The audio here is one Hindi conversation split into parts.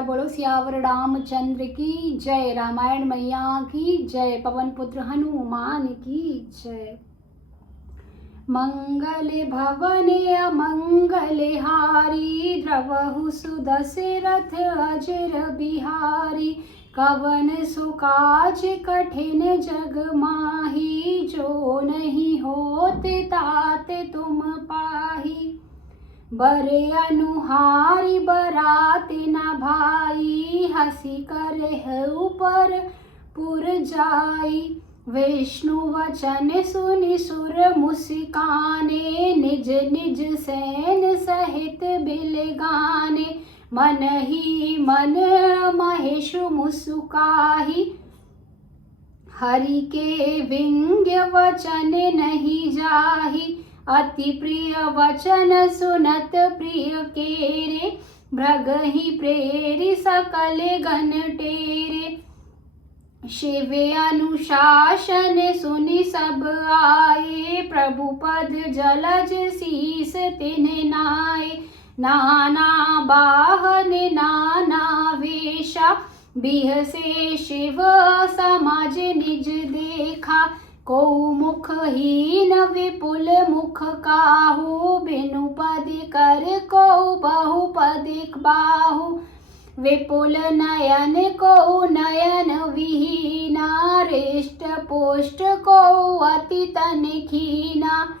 बोलो सियावर रामचंद्र की जय। रामायण मैया की जय। पवन पुत्र हनुमान की जय। मंगल भवन अमंगल हारी, द्रवहु सुदशरथ अजर बिहारी। कवन सुकाज कठिन जग माही, जो नहीं होते तात तुम पाही। बरे अनुहारी बराति न भाई, हसी कर ऊपर पुर जाई। विष्णु वचन सुनि सुर मुस्काने, निज निज सैन सहित बिल गाने। मन ही मन महेश मुस्काही, हरि के विंध्य वचन नहीं जाही। अति प्रिय वचन सुनत प्रिय केरे, भृगहि प्रेरि सकल गण टेरे। शिव अनुशासन सुनि सब आए, प्रभु पद जलज शीस तिन नाए। नाना बाहन नाना वेशा, बिहसे शिव समाज निज देखा। को मुखहीन विपुल मुख काहू, बिनु पद कर को बहुपदिक बाहु। विपुल नयन को नयन विहीना, हृष्ट पुष्ट को अति तन खीना।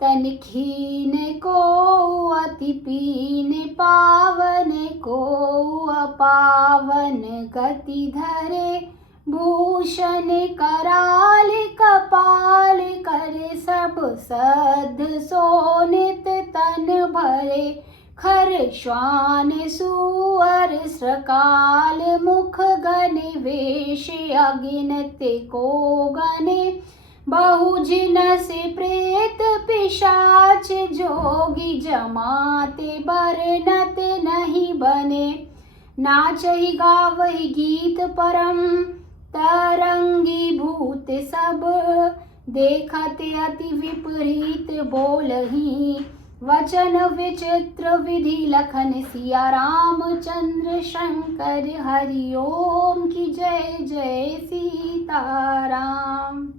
तन खीन को अति पीन, पावन को अपावन गति धरे। भूषण कराल कपाल करे, सब सद सोनित तन भरे। खर श्वान सुअर सकाल, मुख गण वेश अगिनत को गणे। बहु जिन से प्रेत पिशाच, जोगी जमाते बरनत नहीं बने। नाचहि गावहि गीत परम, तरंगी भूत सब। देखत अति विपरीत बोलहि, वचन विचित्र विधि लखन। सिया रामचंद्र शंकर हरि ओम की जय। जय सीताराम।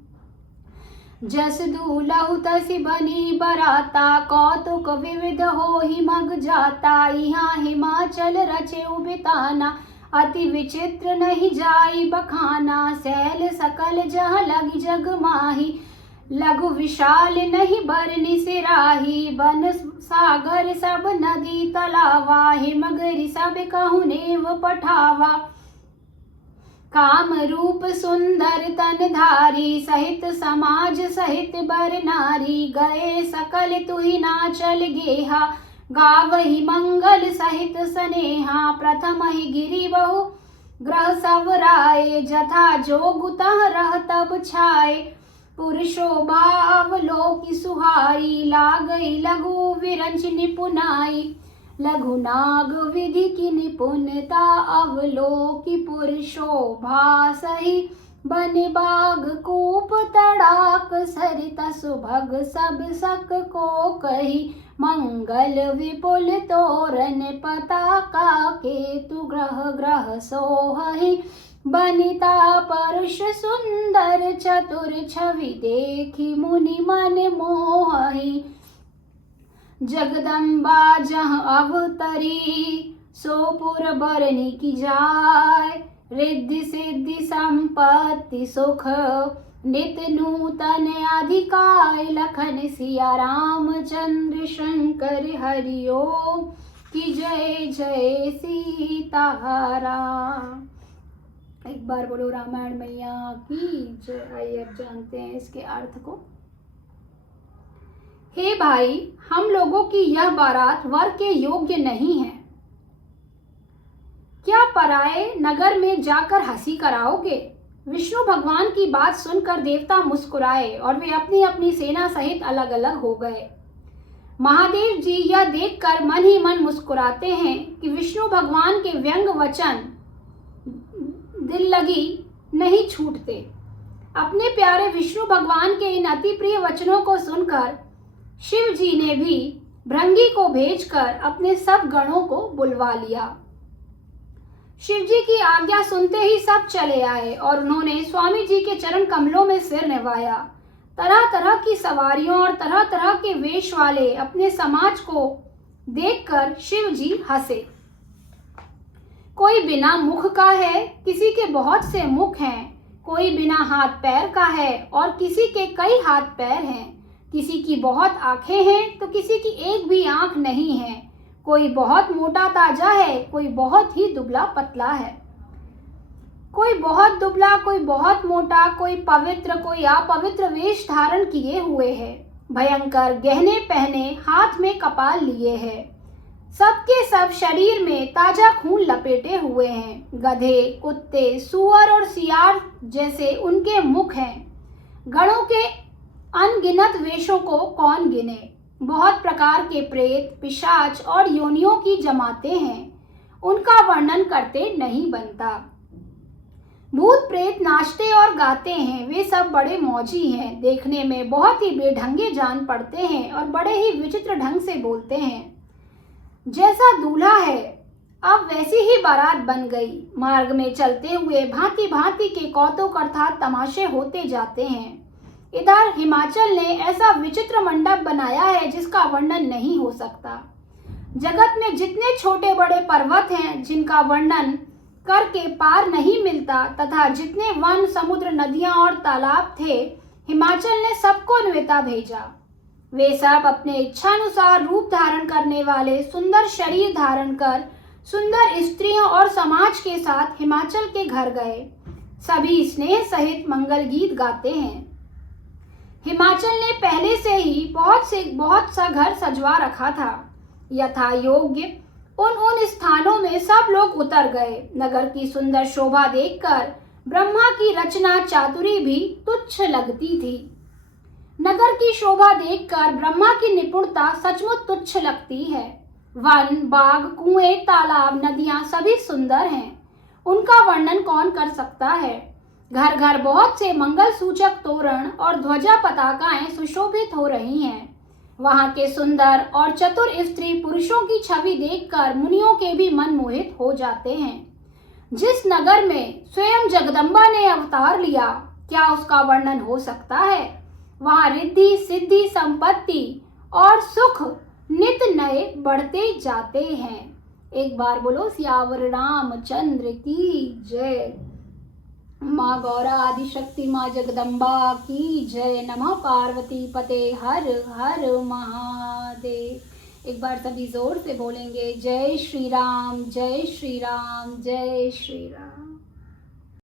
जस दूलहु तसि बनी बराता, कौतुक विविध होहि मग जाता। यहाँ हिमाचल रचे बिताना, अति विचित्र नहीं जाई बखाना। सैल सकल जह लग जग माही, लघु विशाल नहीं बरनि सिराही। बन सागर सब नदी तलावा, हिमगिरि सब कहु नेव पठावा। काम रूप सुंदर तन धारी, सहित समाज सहित बर नारी। गए सकल तुहि नाचल गेहा, गावहि मंगल सहित सनेहा। प्रथम ही गिरि बहु ग्रह सब राय, जथा जोगु तह रह तब छाए। पुरुषोभा अवलोकि सुहाई, लागई लघु विरंच निपुनाई। लघु नाग विधि की निपुणता, अवलोकि पुरुषोभा सही। बन बाग कूप तड़ाक सरित सुभग, सब सक को कही। मंगल विपुल तोरण पताका, केतु ग्रह ग्रह सोहहि। बनिता परुष सुंदर चतुर, छवि देखी मुनि मन मोहहि। जगदम्बा जह अवतरी, सोपुर बरनी की जाय। रिद्धि सिद्धि संपत्ति सुख, नित नूतन अधिकाय। लखन सिया रामचंद्र शंकर हरि ओम की जय। जय सीताराम। एक बार बोलो रामायण मैया की जय। आइए अब जानते हैं इसके अर्थ को। हे भाई, हम लोगों की यह बारात वर के योग्य नहीं है। क्या पराए नगर में जाकर हंसी कराओगे? विष्णु भगवान की बात सुनकर देवता मुस्कुराए और वे अपनी अपनी सेना सहित अलग अलग हो गए। महादेव जी यह देखकर मन ही मन मुस्कुराते हैं कि विष्णु भगवान के व्यंग वचन दिल लगी नहीं छूटते। अपने प्यारे विष्णु भगवान के इन अति प्रिय वचनों को सुनकर शिव जी ने भी भृंगी को भेजकर अपने सब गणों को बुलवा लिया। शिव जी की आज्ञा सुनते ही सब चले आए और उन्होंने स्वामी जी के चरण कमलों में सिर निभाया। तरह तरह की सवारियों और तरह तरह के वेश वाले अपने समाज को देखकर शिव जी हंसे। कोई बिना मुख का है, किसी के बहुत से मुख हैं, कोई बिना हाथ पैर का है और किसी के कई हाथ पैर हैं, किसी की बहुत आंखें हैं तो किसी की एक भी आंख नहीं है, कोई बहुत मोटा ताजा है, कोई बहुत ही दुबला पतला है, कोई बहुत दुबला, कोई बहुत मोटा, कोई पवित्र कोई अपवित्र वेश धारण किए हुए है, भयंकर गहने पहने हाथ में कपाल लिए है, सबके सब शरीर में ताजा खून लपेटे हुए हैं। गधे, कुत्ते, सूअर और सियार जैसे उनके मुख हैं। गणों के अनगिनत वेशों को कौन गिने। बहुत प्रकार के प्रेत, पिशाच और योनियों की जमाते हैं, उनका वर्णन करते नहीं बनता। भूत प्रेत नाचते और गाते हैं, वे सब बड़े मौजी हैं, देखने में बहुत ही बेढंगे जान पड़ते हैं और बड़े ही विचित्र ढंग से बोलते हैं। जैसा दूल्हा है अब वैसी ही बारात बन गई। मार्ग में चलते हुए भांति भांति के कौतुक अर्थात तमाशे होते जाते हैं। इधर हिमाचल ने ऐसा विचित्र मंडप बनाया है जिसका वर्णन नहीं हो सकता। जगत में जितने छोटे बड़े पर्वत हैं जिनका वर्णन करके पार नहीं मिलता, तथा जितने वन, समुद्र, नदियां और तालाब थे, हिमाचल ने सबको न्योता भेजा। वे सब अपने इच्छानुसार रूप धारण करने वाले सुंदर शरीर धारण कर सुंदर स्त्रियों और समाज के साथ हिमाचल के घर गए। सभी स्नेह सहित मंगल गीत गाते हैं। हिमाचल ने पहले से ही बहुत सा घर सजवा रखा था। यथा योग्य उन स्थानों में सब लोग उतर गए। नगर की सुंदर शोभा देखकर ब्रह्मा की रचना चातुरी भी तुच्छ लगती थी। नगर की शोभा देखकर ब्रह्मा की निपुणता सचमुच तुच्छ लगती है। वन, बाग, कुएं, तालाब, नदियां सभी सुंदर हैं, उनका वर्णन कौन कर सकता है। घर घर बहुत से मंगल सूचक तोरण और ध्वजा पताकाएं सुशोभित हो रही हैं। वहां के सुंदर और चतुर स्त्री पुरुषों की छवि देखकर मुनियों के भी मन मोहित हो जाते हैं। जिस नगर में स्वयं जगदम्बा ने अवतार लिया, क्या उसका वर्णन हो सकता है। वहां रिद्धि, सिद्धि, संपत्ति और सुख नित नए बढ़ते जाते हैं। एक बार बोलो सियावर रामचंद्र की जय। माँ गौरा आदिशक्ति माँ जगदम्बा की जय। नमः पार्वती पते हर हर महादेव। एक बार सभी जोर से बोलेंगे जय श्री राम, जय श्री राम, जय श्री राम।